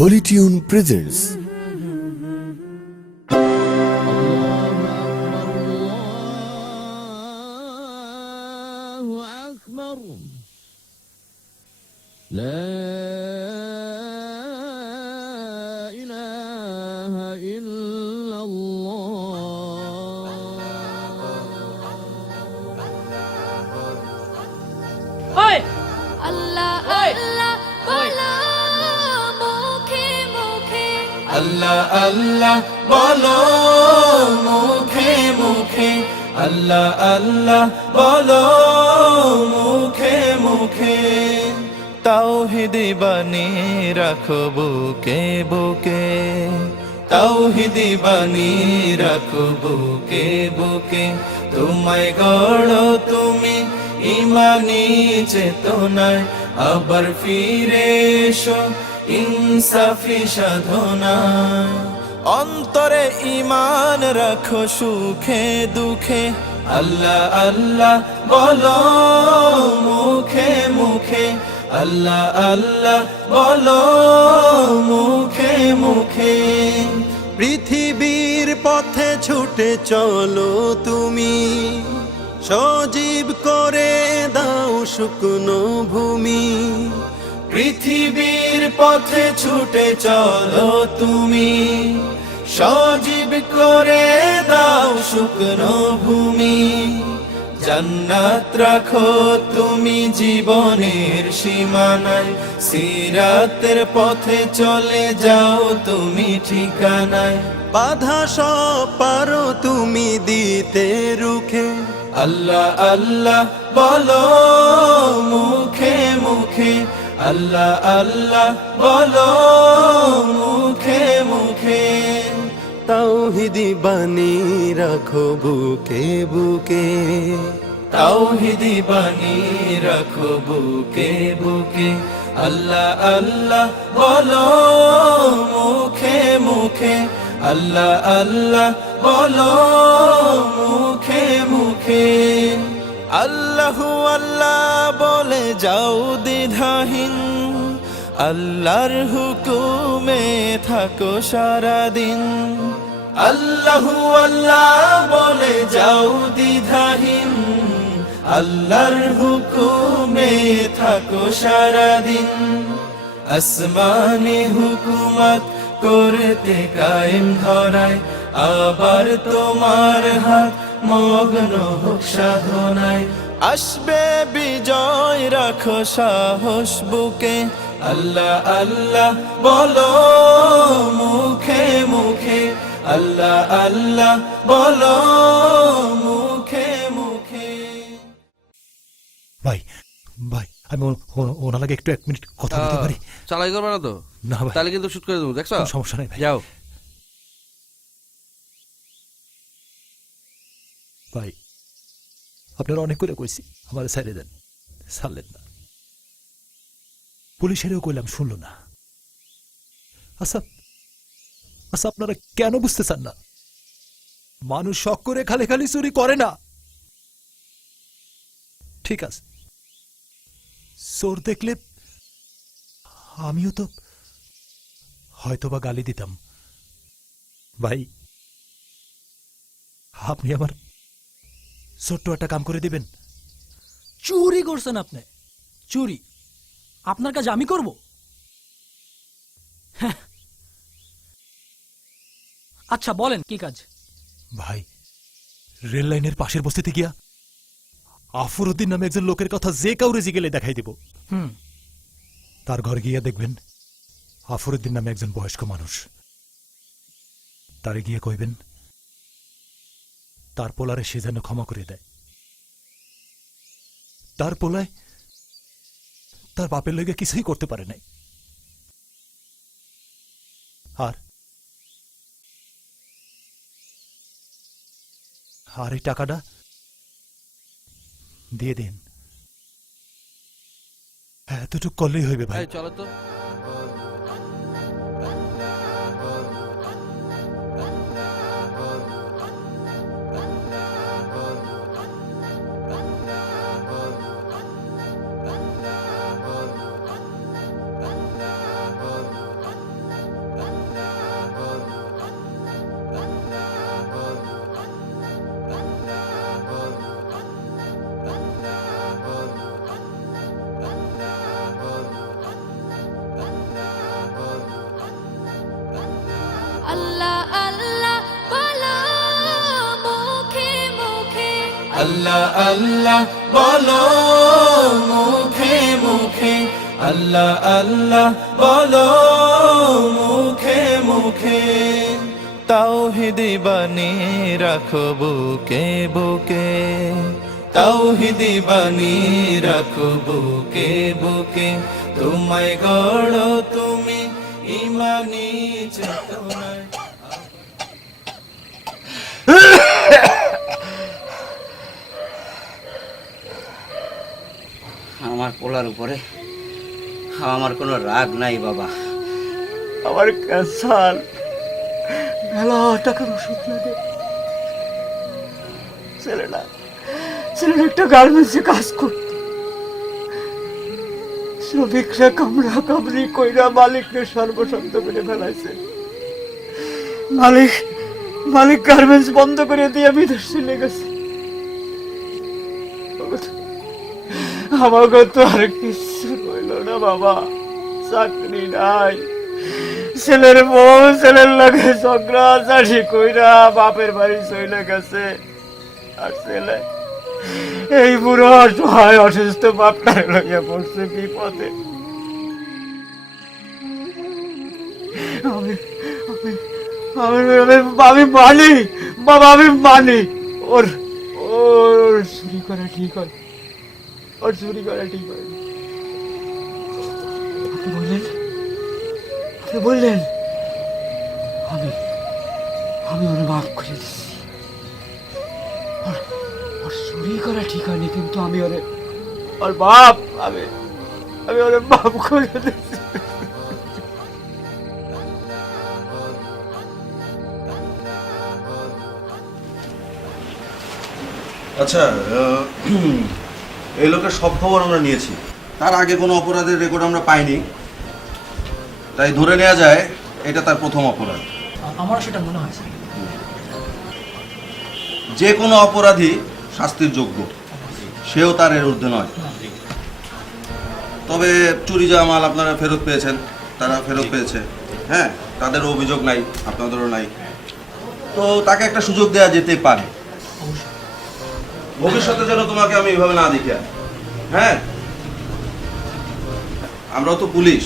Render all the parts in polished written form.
Holi Tune presents. আল্লাহ আল্লাহ বলো মুখে মুখে, আল্লাহ আল্লাহ বলো মুখে মুখে। তাওহীদি বাণী রাখো বুকে বুকে, তাওহীদি বাণী রাখো বুকে বুকে। তোমায় গড়ো তুমি ইমানি চেতনায়, আবার ফিরে এসো ইনসাফি সাধনা। অন্তরে ঈমান রাখো সুখে দুঃখে, আল্লাহ আল্লাহ বলো মুখে মুখে, আল্লাহ আল্লাহ বলো মুখে মুখে। পৃথিবীর পথে ছুটে চলো তুমি, সজীব করে দাও শুকনো ভূমি। পৃথিবীর পথে ছুটে চলো তুমি, সজীব করে দাও শুকনো ভূমি। জান্নাত রাখো তুমি জীবনের সীমানায়, সিরাতের পথে চলে যাও তুমি ঠিকানায়। বাধা সব পারো তুমি দিতে রুখে, আল্লাহ আল্লাহ বলো মুখে মুখে, আল্লাহ আল্লাহ বলো মুখে মুখে। তাওহীদি বাণী রাখো বুকে বুকে, তাওহীদি বাণী রাখো বুকে বুকে। আল্লাহ আল্লাহ বলো মুখে মুখে, আল্লাহ আল্লাহ বলো মুখে মুখে। আল্লাহু আল্লাহ বলে যাও দ্বিধাহীন, আল্লাহর হুকুমে থাকো সারাদিন। আল্লাহু আল্লাহ বলে যাও দ্বিধাহীন, আল্লাহর হুকুমে থাকো সারাদিন। আসমানি হুকুমত করতে কায়েম ধরায়, আবার তোমার হাত মগ্ন হোক সাধনায়। আসবে বিজয় রাখো সাহস বুকে, আল্লাহ আল্লাহ বলো মুখে মুখে, আল্লাহ আল্লাহ বলো মুখে মুখে। ভাই ভাই আমি ওনার লাগে একটু 1 মিনিট কথা বলতে পারি? চালাই করবে না তো? না ভাই, তাহলে কিন্তু শুট করে দেবো, দেখছো? কোনো সমস্যা নেই ভাই। যাও ভাই আপনারা অনেক করে কইছি আমার ছেড়ে দেন, ছাড়লেন না। পুলিশেরও কইলাম, শুনলো না। আচ্ছা আচ্ছা আপনারা কেন বুঝতে চান না? মানুষ শখ করে খালি খালি চুরি করে না। ঠিক আছে, চোর দেখলে আমিও তো হয়তোবা গালি দিতাম। ভাই আপনি আমার ছোট্ট একটা কাম করে দিবেন? চুরি করছেন আপনি? চুরি আপনার কাজ আমি করব? আচ্ছা বলেন কি কাজ? ভাই রেল লাইনের পাশের বস্তিতে গিয়া আফরউদ্দিন নামে একজন লোকের কথা যে কাউরে জিগেলে দেখাই দিব। তার ঘর গিয়া দেখবেন আফরউদ্দিন নামে একজন বয়স্ক মানুষ। তারে গিয়ে কইবেন তার পোলারে সে যেন ক্ষমা করে দেয়। তার পোলায় তার বাপের লইগে কিছুই করতে পারে নাই। আর এই টাকাটা দিয়ে দিন। এতটুক করলেই হইবে ভাই। চলো তো। আল্লাহ আল্লাহ বলো মুখে মুখে, আল্লাহ আল্লাহ বলো মুখে মুখে, তাওহীদি বাণী রাখো বুকে বুকে, তাওহীদি বাণী রাখো বুকে বুকে, তোমায় গড়ো তুমি ইমানি চেতনায়। আমার পোলার উপরে আমার কোনো রাগ নাই বাবা। আমার ক্যান্সার, মেলা টাকার ওষুধ লাগে। ছেলেটা একটা গার্মেন্টসে কাজ করত, শ্রমিকরা কামড়া কামড়ি কইরা মালিককে সর্বশান্ত করে ফেলাইছে। মালিক গার্মেন্টস বন্ধ করে দিয়ে বিদেশ চলে গেছে। আমাকে তো আর কিছু রইল না বাবা, চাকরি নাই, ছেলের বউ ছেলের লাগে ঝগড়া চাষি কইরা বাপের বাড়ি চলে গেছে। আর ছেলে এই বুড়ো অসহায় অসুস্থ বাপটারে লইয়া পড়ছে বিপদে। আমি মানি বাবা, আমি মানি ওর চুরি করা ঠিক হয়, ওর চুরি করা ঠিক হয়। আপনি বললেন আমি ওর মাফ করে দিচ্ছি। ওর চুরি করা ঠিক হয়নি, কিন্তু আমি ওর বাপ, আমি ওর মাফ করে দিচ্ছি। আচ্ছা, এই লোকের সব খবর আমরা নিয়েছি। তার আগে কোনো অপরাধের রেকর্ড আমরা পাইনি, তাই ধরে নেওয়া যায় এটা তার প্রথম অপরাধ। আমার সেটা মনে হয়। যে কোনো অপরাধী শাস্তির যোগ্য, সেও তার এর ঊর্ধ্বে নয়। তবে চুরি যাওয়া মাল আপনারা ফেরত পেয়েছেন, তারা ফেরত পেয়েছে, হ্যাঁ, তাদেরও অভিযোগ নাই, আপনাদেরও নাই। তো তাকে একটা সুযোগ দেওয়া যেতে পারে, ভবিষ্যতে যেন তোমাকে আমি এইভাবে না দেখি। হ্যাঁ, আমরাও তো পুলিশ,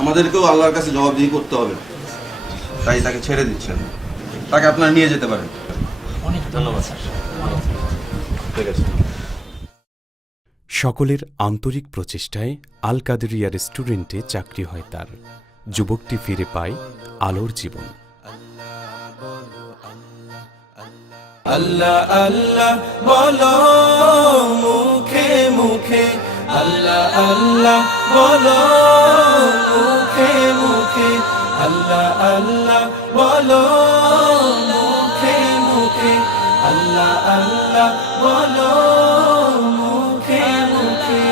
আমাদেরকেও আল্লাহর কাছে জবাবদিহি করতে হবে, তাই তাকে ছেড়ে দিচ্ছেন। তাকে আপনারা নিয়ে যেতে পারেন। অনেক ধন্যবাদ স্যার। ঠিক আছে। সকলের আন্তরিক প্রচেষ্টায় আল কাদেরিয়া রেস্টুরেন্টে চাকরি হয় তার। যুবকটি ফিরে পায় আলোর জীবন। আল্লাহ আল্লাহ বলো মুখে মুখে, আল্লাহ আল্লাহ বলো মুখে মুখে, আল্লাহ আল্লাহ বলো মুখে মুখে, আল্লাহ আল্লাহ বলো মুখে মুখে।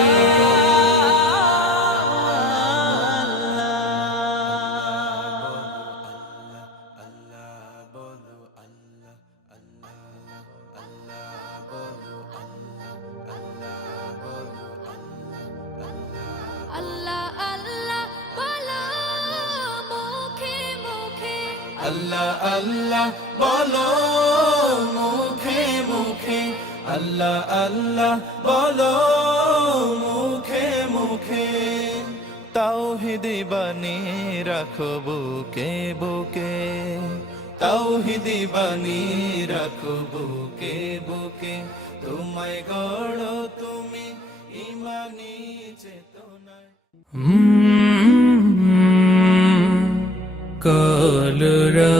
আল্লাহ আল্লাহ বলো মুখে মুখে, আল্লাহ আল্লাহ বলো মুখে মুখে, আল্লাহ আল্লাহ বলো মুখে মুখে, তাওহীদি বাণী রাখো বুকে বুকে, তাওহীদি বাণী রাখো বুকে বুকে, তোমায় গড়ো তুমি ইমানি চেতনায়। কলরা